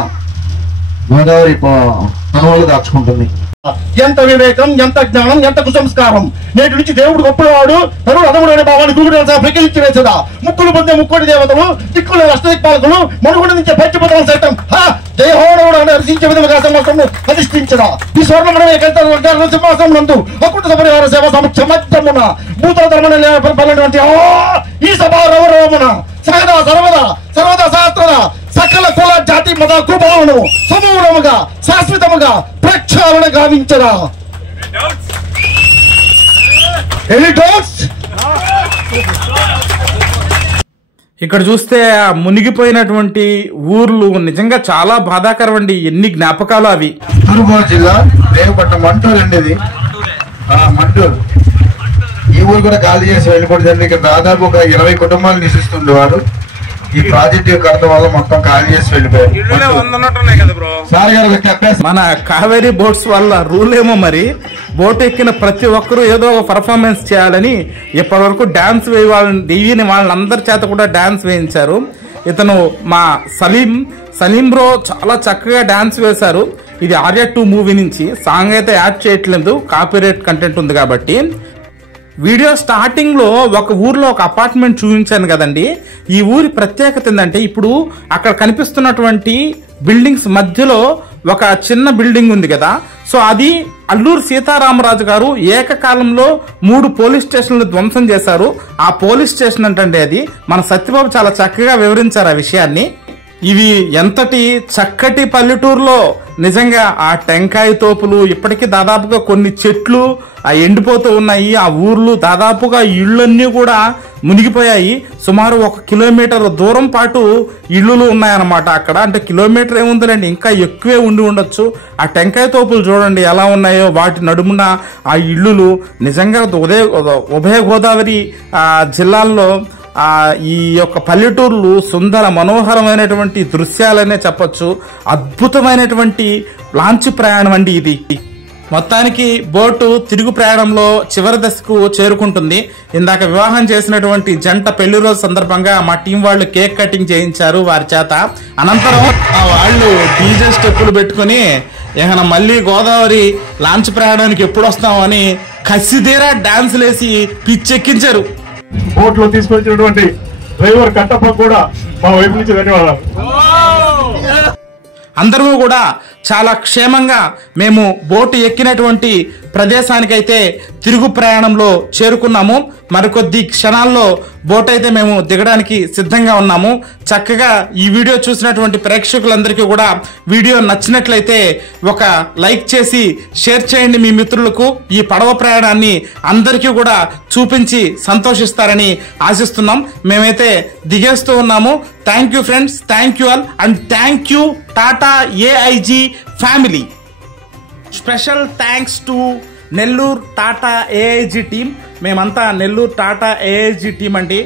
గోదావరి అనువులు దాచుకుంటుంది. ఎంత వివేకం, ఎంత జ్ఞానం, ఎంత కుసంస్కారం. నేటి నుంచి దేవుడు గొప్పవాడు, తరుడు అదముడు అనే భావాన్ని గురుడు ప్రకటించి వేసేదా. ముక్కులు పొందే ముక్కోటి దేవతలు, దిక్కులు అష్టదిక్పాలకులు, మనుగుడు నుంచి పచ్చిపదం సైతం దేహోడవుడు అని హర్షించే విధంగా సింహాసనం ప్రతిష్ఠించదా. ఈ స్వర్ణమణ సింహాసనం నందు అకుంఠ పరివార సేవ సమర్థమున భూతల ధర్మటువంటి ఈ సభా రవరవమున సగదా సర్వదా శాస్త్రద సకల కుల జాతి మత కుభావను సమూలముగా శాశ్వతముగా ప్రక్షాళన గావించరా. Any doubts? ఇక్కడ చూస్తే ఆ మునిగిపోయినటువంటి ఊర్లు నిజంగా చాలా బాధాకరం అండి. ఎన్ని జ్ఞాపకాలు అవి. తూర్పుగోదావరి జిల్లా దేవపట్నం మంటూరు అండి ఇది. మంటూరు ఈ ఊరు కూడా ఖాళీ చేసి వెళ్ళిపోతుంది. ఇక్కడ దాదాపు ఒక 20 కుటుంబాలు నివసిస్తుండేవారు. ఈ ప్రాజెక్ట్ కడత వల్ల మొత్తం ఖాళీ చేసి వెళ్ళిపోయారు. మన కావేరీ బోట్స్ వల్ల రూల్ ఏమో మరి, బోట్ ఎక్కిన ప్రతి ఒక్కరూ ఏదో ఒక పర్ఫార్మెన్స్ చేయాలని ఇప్పటి వరకు డాన్స్ వేయాలని వాళ్ళందరి చేత కూడా డాన్స్ వేయించారు. ఇతను మా సలీం బ్రో చాలా చక్కగా డాన్స్ వేశారు. ఇది ఆర్య 2 మూవీ నుంచి. సాంగ్ అయితే యాడ్ చేయట్లేదు, కాపీరైట్ కంటెంట్ ఉంది కాబట్టి. వీడియో స్టార్టింగ్ లో ఒక ఊర్లో ఒక అపార్ట్మెంట్ చూపించాను కదండి. ఈ ఊరి ప్రత్యేకత ఏంటంటే, ఇప్పుడు అక్కడ కనిపిస్తున్నటువంటి బిల్డింగ్స్ మధ్యలో ఒక చిన్న బిల్డింగ్ ఉంది కదా. సో అది అల్లూరు సీతారామరాజు గారు ఏకకాలంలో 3 పోలీస్ స్టేషన్లు ధ్వంసం చేశారు. ఆ పోలీస్ స్టేషన్ అంటే అది మన సత్యబాబు చాలా చక్కగా వివరించారు ఆ విషయాన్ని. ఇవి ఎంతటి చక్కటి పల్లెటూరులో నిజంగా ఆ టెంకాయ తోపులు, ఇప్పటికీ దాదాపుగా కొన్ని చెట్లు ఎండిపోతూ ఉన్నాయి. ఆ ఊర్లు దాదాపుగా ఇళ్ళన్నీ కూడా మునిగిపోయాయి. సుమారు 1 కిలోమీటర్ దూరం పాటు ఇళ్ళు ఉన్నాయన్నమాట అక్కడ. అంటే కిలోమీటర్ ఏముందండి, ఇంకా ఎక్కువే ఉండి ఉండొచ్చు. ఆ టెంకాయ తోపులు చూడండి ఎలా ఉన్నాయో, వాటి నడుమున ఆ ఇళ్ళు. నిజంగా ఉభయ గోదావరి జిల్లాల్లో ఈ యొక్క పల్లెటూర్లు సుందర మనోహరమైనటువంటి దృశ్యాలనే చెప్పొచ్చు. అద్భుతమైనటువంటి లాంచ్ ప్రయాణం అండి ఇది. మొత్తానికి బోటు తిరుగు ప్రయాణంలో చివరి దశకు చేరుకుంటుంది. ఇందాక వివాహం చేసినటువంటి జంట పెళ్లి రోజు సందర్భంగా మా టీం వాళ్ళు కేక్ కటింగ్ చేయించారు వారి చేత. అనంతరం వాళ్ళు డీజే స్టెప్పులు పెట్టుకుని ఏమైనా మళ్ళీ గోదావరి లాంచ్ ప్రయాణానికి ఎప్పుడు వస్తామని కసిదీరా డాన్సులు వేసి పిచ్చెక్కించారు. బోట్ లో తీసుకొచ్చినటువంటి డ్రైవర్ కట్టప్ప కూడా మా వైపు నుంచి ధన్యవాదాలు. అందరూ కూడా చాలా క్షేమంగా మేము బోటు ఎక్కినటువంటి ప్రదేశానికైతే తిరుగు ప్రయాణంలో చేరుకున్నాము. మరికొద్ది క్షణాల్లో బోట్ అయితే మేము దిగడానికి సిద్ధంగా ఉన్నాము. చక్కగా ఈ వీడియో చూసినటువంటి ప్రేక్షకులందరికీ కూడా వీడియో నచ్చినట్లయితే ఒక లైక్ చేసి షేర్ చేయండి మీ మిత్రులకు. ఈ పడవ ప్రయాణాన్ని అందరికీ కూడా చూపించి సంతోషిస్తారని ఆశిస్తున్నాం. మేమైతే దిగేస్తూ ఉన్నాము. Thank you friends, thank you all, and thank you tata AIG family. Special thanks to Nellore Tata AIG team. మేమంతా నెల్లూరు టాటా ఏఐజీ టీం అండి.